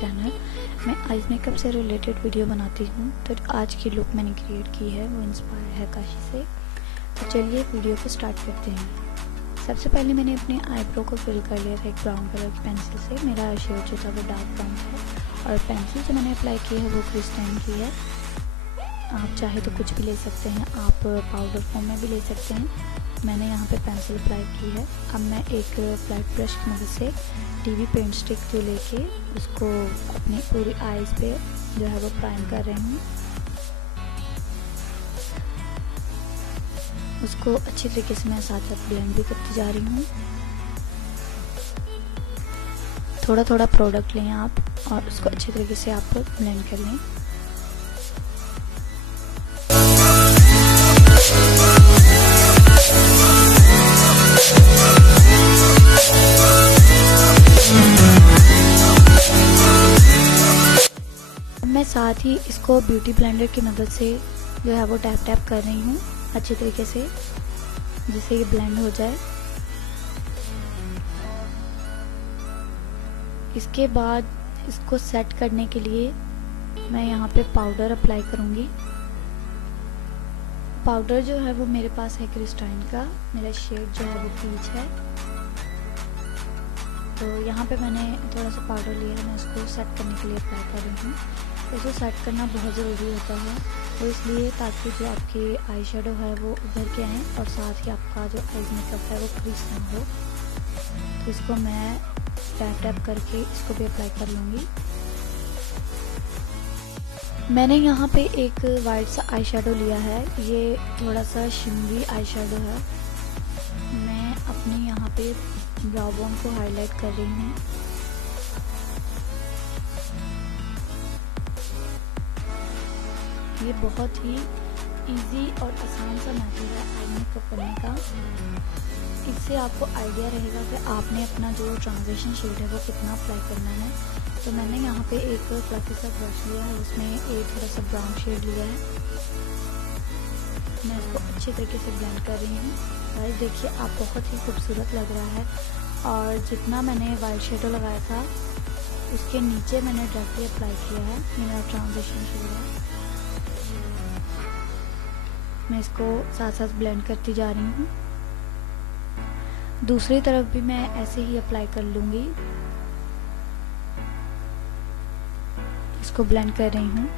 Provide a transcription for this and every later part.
Channel. मैं eyes makeup से related video बनाती हूँ। तो आज की लुक मैंने क्रिएट की है वो इंस्पायर्ड है काशी से। तो चलिए वीडियो को स्टार्ट करते हैं। सबसे पहले मैंने अपने आईब्रो को फिल कर लिया था एक ब्राउन कलर की पेंसिल से। मेरा शेड जो था वो डार्क ब्राउन है और पेंसिल जो मैंने अप्लाई की है वो क्रिस्टैन की है। आप चाहे तो कुछ भी ले सकते हैं, आप पाउडर फॉर्म में भी ले सकते हैं। मैंने यहाँ पे पेंसिल अप्लाई की है। अब मैं एक फ्लैट ब्रश की मदद से टीवी पेंट स्टिक जो लेके उसको अपनी पूरी आईज पे जो है वो प्राइम कर रही हूँ। उसको अच्छी तरीके से मैं साथ साथ ब्लेंड भी करती जा रही हूँ। थोड़ा थोड़ा प्रोडक्ट लें आप और उसको अच्छी तरीके से आप ब्लेंड कर लें। मैं साथ ही इसको ब्यूटी ब्लेंडर की मदद से जो है वो टैप टैप कर रही हूँ अच्छी तरीके से, जिससे ये ब्लेंड हो जाए। इसके बाद इसको सेट करने के लिए मैं यहाँ पे पाउडर अप्लाई करूँगी। पाउडर जो है वो मेरे पास है क्रिस्टाइन का। मेरा शेड जो है वो पीच है। तो यहाँ पे मैंने थोड़ा सा पाउडर लिया है, मैं इसको सेट करने के लिए अप्लाई कर रही हूँ। इसको सेट करना बहुत ज़रूरी होता है, तो इसलिए ताकि जो आपकी आई शेडो है वो उभर के आए और साथ ही आपका जो आईज मेकअप है वो क्रीज ना हो। तो इसको मैं टैप टैप करके इसको भी अप्लाई कर लूँगी। मैंने यहाँ पे एक वाइट सा आई शेडो लिया है, ये थोड़ा सा शिमरी आई शेडो है। मैं अपने यहाँ पे ब्राउ बोन को हाईलाइट कर रही हूँ। ये बहुत ही इजी और आसान सा मेथड है आई मेकअप करने का। इससे आपको आइडिया रहेगा कि आपने अपना जो ट्रांजिशन शेड है वो कितना अप्लाई करना है। तो मैंने यहाँ पे एक फ्लफी सा ब्रश लिया है, उसमें एक थोड़ा सा ब्राउन शेड लिया है। मैं इसको अच्छी तरीके से ब्लेंड कर रही हूँ। गाइस देखिए, आप बहुत ही खूबसूरत लग रहा है। और जितना मैंने वाइट शेडो लगाया था उसके नीचे मैंने डायरेक्टली अप्लाई किया है। ये मेरा ट्रांजिशन शेड है। मैं इसको साथ साथ ब्लेंड करती जा रही हूँ। दूसरी तरफ भी मैं ऐसे ही अप्लाई कर लूँगी। इसको ब्लेंड कर रही हूँ।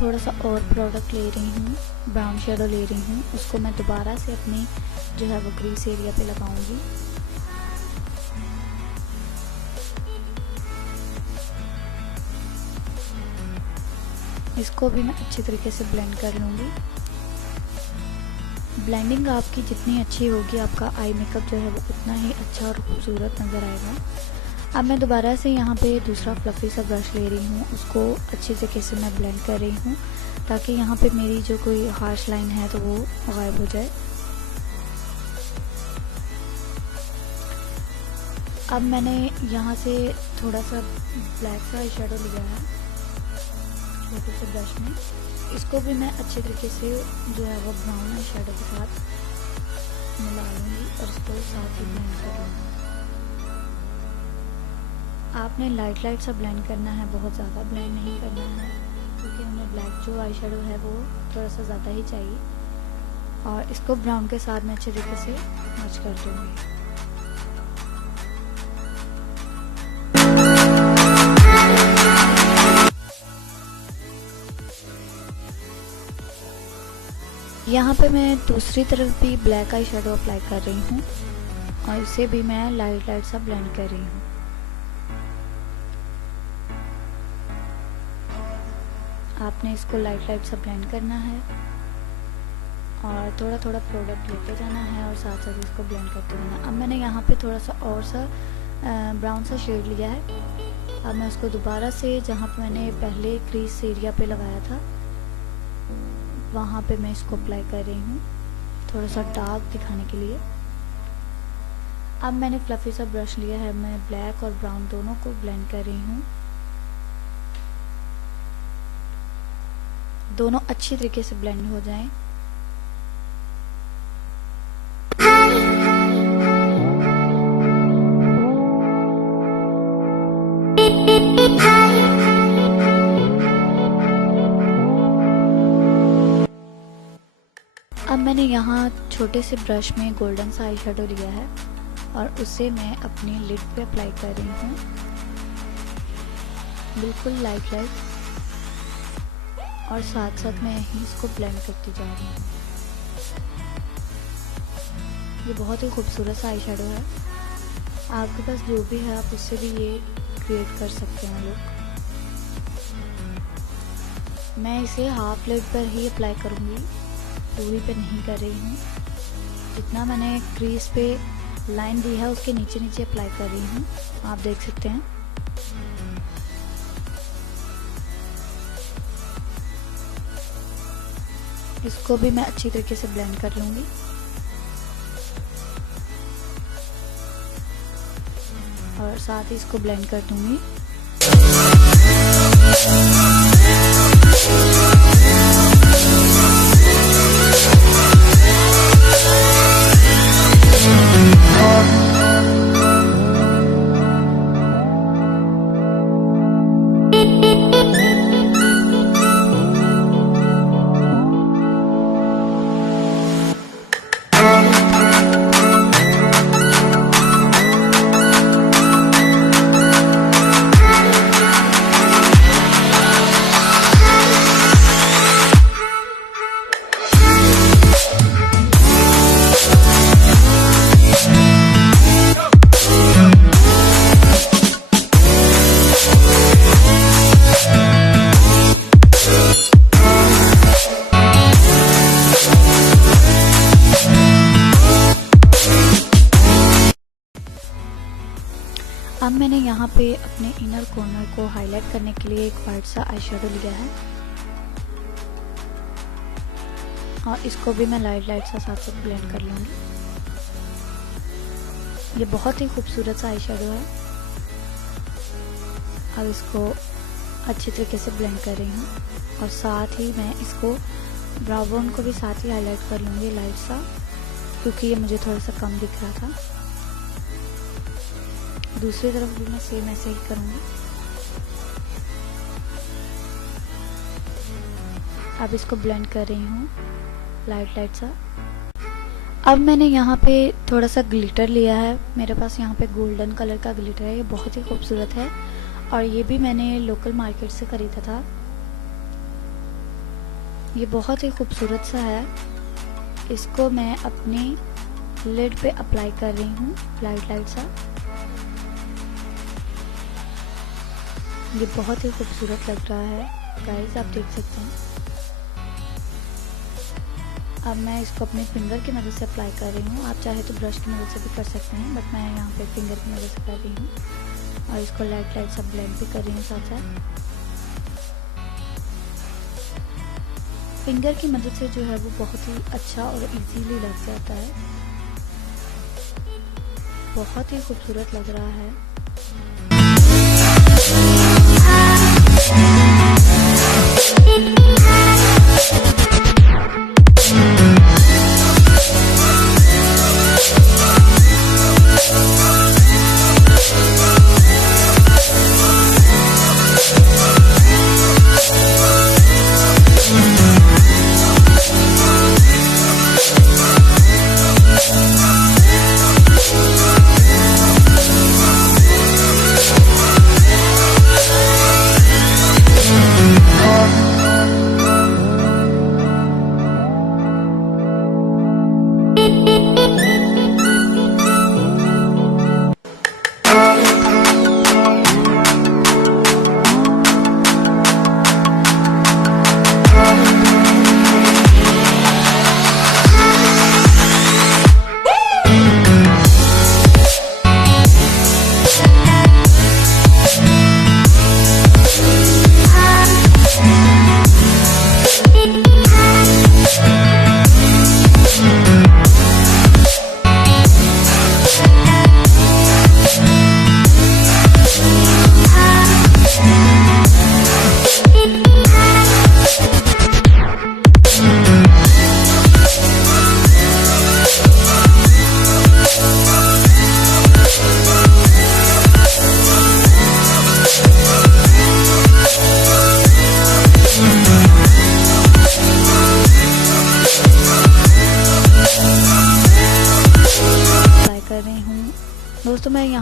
थोड़ा सा और प्रोडक्ट ले रही हूँ, ब्राउन शेडो ले रही हूँ। उसको मैं दोबारा से अपनी जो है वो क्रीज एरिया पे लगाऊंगी। इसको भी मैं अच्छी तरीके से ब्लेंड कर लूँगी। ब्लेंडिंग आपकी जितनी अच्छी होगी आपका आई मेकअप जो है वो उतना ही अच्छा और खूबसूरत नज़र आएगा। अब मैं दोबारा से यहाँ पे दूसरा फ्लफी सा ब्रश ले रही हूँ, उसको अच्छे तरीके से मैं ब्लेंड कर रही हूँ ताकि यहाँ पे मेरी जो कोई हार्श लाइन है तो वो गायब हो जाए। अब मैंने यहाँ से थोड़ा सा ब्लैक सा आई शेडो लिया है छोटे से ब्रश में। इसको भी मैं अच्छे तरीके से जो है वो ब्राउन आई शेडो के साथ मिला लूँगी और इसको साथ ही ब्लेंड कर लूँगी। आपने लाइट लाइट सा ब्लेंड करना है, बहुत ज़्यादा ब्लेंड नहीं करना है, क्योंकि हमें ब्लैक जो आई शेडो है वो थोड़ा सा ज़्यादा ही चाहिए। और इसको ब्राउन के साथ मैं अच्छे तरीके से मैच कर दूँगी। यहाँ पे मैं दूसरी तरफ भी ब्लैक आई शेडो अप्लाई कर रही हूँ और इसे भी मैं लाइट लाइट सा ब्लेंड कर रही हूँ। आपने इसको लाइट लाइट सा ब्लेंड करना है और थोड़ा थोड़ा प्रोडक्ट लेते जाना है और साथ साथ इसको ब्लेंड करते जाना। अब मैंने यहाँ पे थोड़ा सा और सा ब्राउन सा शेड लिया है। अब मैं उसको दोबारा से जहाँ पे मैंने पहले क्रीज एरिया पे लगाया था वहाँ पे मैं इसको अप्लाई कर रही हूँ थोड़ा सा डार्क दिखाने के लिए। अब मैंने फ्लफी सा ब्रश लिया है, मैं ब्लैक और ब्राउन दोनों को ब्लेंड कर रही हूँ। दोनों अच्छी तरीके से ब्लेंड हो जाएं। अब मैंने यहाँ छोटे से ब्रश में गोल्डन सा आई शेडो लिया है और उसे मैं अपनी लिड पे अप्लाई कर रही हूँ, बिल्कुल लाइट लाइट, और साथ साथ मैं यहीं इसको ब्लेंड करती जा रही हूँ। ये बहुत ही खूबसूरत सा आई शेडो है। आपके पास जो भी है आप उससे भी ये क्रिएट कर सकते हैं लुक। मैं इसे हाफ लिड पर ही अप्लाई करूँगी, पूरी पे नहीं कर रही हूँ। जितना मैंने क्रीज पे लाइन दी है उसके नीचे नीचे अप्लाई कर रही हूँ, आप देख सकते हैं। इसको भी मैं अच्छी तरीके से ब्लेंड कर लूँगी। और साथ ही इसको ब्लेंड कर दूँगी। अब मैंने यहाँ पे अपने इनर कॉर्नर को हाईलाइट करने के लिए एक वाइट सा आई शेडो लिया है और इसको भी मैं लाइट लाइट सा साथ साथ ब्लेंड कर लूँगी। ये बहुत ही खूबसूरत सा आई शेडो है। अब इसको अच्छी तरीके से ब्लेंड कर रही हूँ और साथ ही मैं इसको ब्राउ बोन को भी साथ ही हाईलाइट कर लूँगी लाइट सा, क्योंकि ये मुझे थोड़ा सा कम दिख रहा था। दूसरी तरफ भी मैं सेम ऐसे ही करूँगी। अब इसको ब्लेंड कर रही हूँ लाइट लाइट सा। अब मैंने यहाँ पे थोड़ा सा ग्लिटर लिया है, मेरे पास यहाँ पे गोल्डन कलर का ग्लिटर है। ये बहुत ही खूबसूरत है और ये भी मैंने लोकल मार्केट से खरीदा था। ये बहुत ही खूबसूरत सा है। इसको मैं अपनी लिड पे अप्लाई कर रही हूँ लाइट लाइट सा। ये बहुत ही खूबसूरत लग रहा है गाइस, आप देख सकते हैं। अब मैं इसको अपने फिंगर की मदद से अप्लाई कर रही हूँ। आप चाहे तो ब्रश की मदद से भी कर सकते हैं, बट मैं यहाँ पे फिंगर की मदद से कर रही हूँ और इसको लाइट लाइट सा ब्लेंड भी कर रही हूँ साथ साथ। फिंगर की मदद से जो है वो बहुत ही अच्छा और इजीली लग जाता है। बहुत ही खूबसूरत लग रहा है।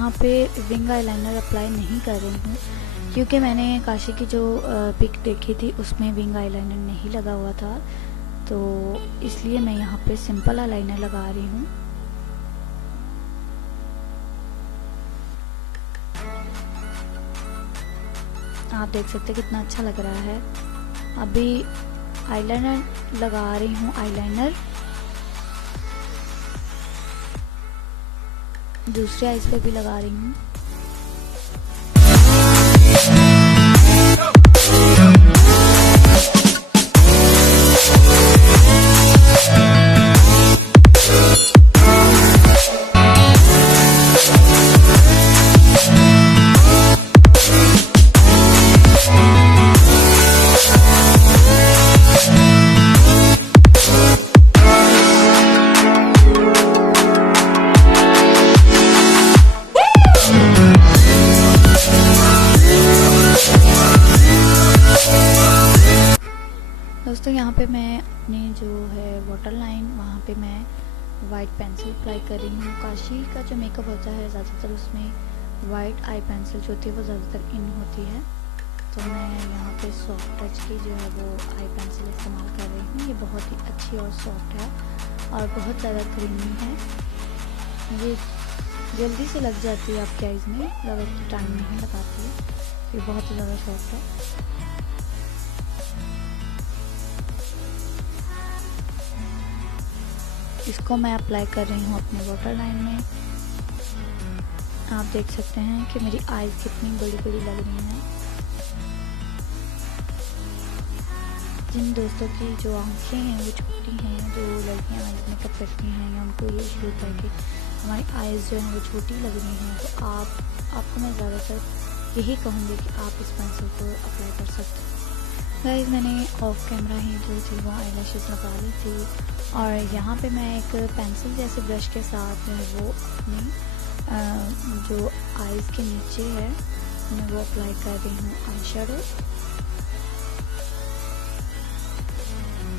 यहाँ पे विंग आईलाइनर अप्लाई नहीं कर रही हूँ, क्योंकि मैंने काशी की जो पिक देखी थी उसमें विंग आईलाइनर नहीं लगा हुआ था, तो इसलिए मैं यहाँ पे सिंपल आईलाइनर लगा रही हूँ। आप देख सकते हैं कितना अच्छा लग रहा है। अभी आईलाइनर लगा रही हूँ, आईलाइनर दूसरे आईज पे भी लगा रही हूँ। दोस्तों यहाँ पे मैं अपनी जो है वाटर लाइन, वहाँ पे मैं वाइट पेंसिल अप्लाई कर रही हूँ। काशी का जो मेकअप होता है ज़्यादातर उसमें वाइट आई पेंसिल जो होती है वो ज़्यादातर इन होती है, तो मैं यहाँ पे सॉफ्ट टच की जो है वो आई पेंसिल इस्तेमाल कर रही हूँ। ये बहुत ही अच्छी और सॉफ्ट है और बहुत ज़्यादा क्रीमी है। ये जल्दी से लग जाती है आपके आइज़ में, ज़्यादा टाइम नहीं लगाती है। ये बहुत ही ज़्यादा सॉफ्ट है। इसको मैं अप्लाई कर रही हूँ अपने वाटर लाइन में। आप देख सकते हैं कि मेरी आईज कितनी बड़ी बड़ी लग रही हैं। जिन दोस्तों की जो आंखें हैं वो छोटी हैं, जो लड़कियाँ आईज मेकअप करती हैं, या उनको ये इशू होता है कि हमारी आईज जो है वो छोटी लग रही हैं, तो आपको मैं ज़्यादातर यही कहूँगी कि आप इस पेंसिल को अप्लाई कर सकते हैं। गाइस, मैंने ऑफ कैमरा ही जो थी वो आईलैशेस लगा ली थी, और यहाँ पे मैं एक पेंसिल जैसे ब्रश के साथ जो है वो अपनी जो आईज के नीचे है मैं वो अप्लाई कर रही हूँ आई शैडो।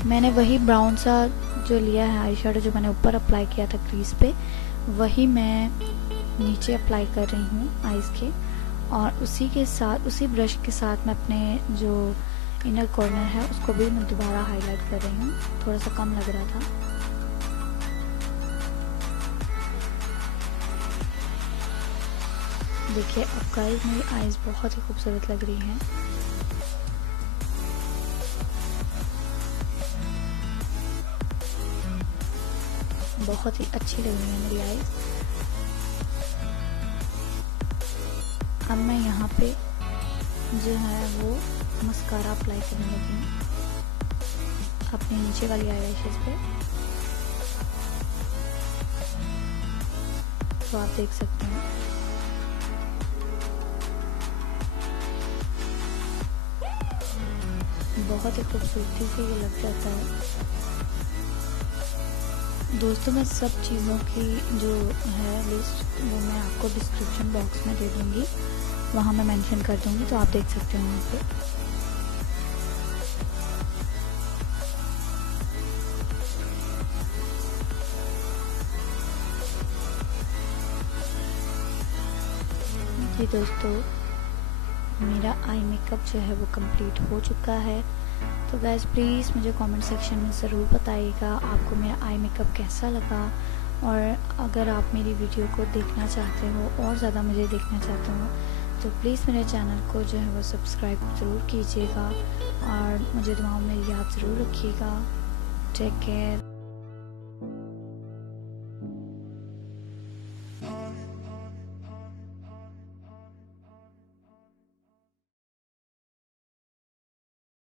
मैंने वही ब्राउन सा जो लिया है आई शैडो, जो मैंने ऊपर अप्लाई किया था क्रीज पे, वही मैं नीचे अप्लाई कर रही हूँ आईज के, और उसी के साथ उसी ब्रश के साथ मैं अपने जो इनर कॉर्नर है उसको भी मैं दोबारा हाईलाइट कर रही हूँ। थोड़ा सा कम लग रहा था। देखिए अब गाइस मेरी आईज बहुत ही खूबसूरत लग रही हैं। बहुत ही अच्छी लग रही है मेरी आईज। अब मैं यहाँ पे जो है वो मस्कारा अप्लाई करने लगी हूँ अपने नीचे वाली आईलैशेस पे। तो आप देख सकते हैं बहुत ही खूबसूरती से ये लग जाता है। दोस्तों मैं सब चीज़ों की जो है लिस्ट वो मैं आपको डिस्क्रिप्शन बॉक्स में दे दूँगी, वहाँ मैं मेंशन कर दूँगी, तो आप देख सकते हो वहाँ पे। जी दोस्तों, मेरा आई मेकअप जो है वो कंप्लीट हो चुका है। तो गाइस प्लीज़ मुझे कमेंट सेक्शन में ज़रूर बताइएगा आपको मेरा आई मेकअप कैसा लगा, और अगर आप मेरी वीडियो को देखना चाहते हो और ज़्यादा मुझे देखना चाहते हो तो प्लीज़ मेरे चैनल को जो है वो सब्सक्राइब ज़रूर कीजिएगा, और मुझे दुआओं में याद ज़रूर रखिएगा। Take care.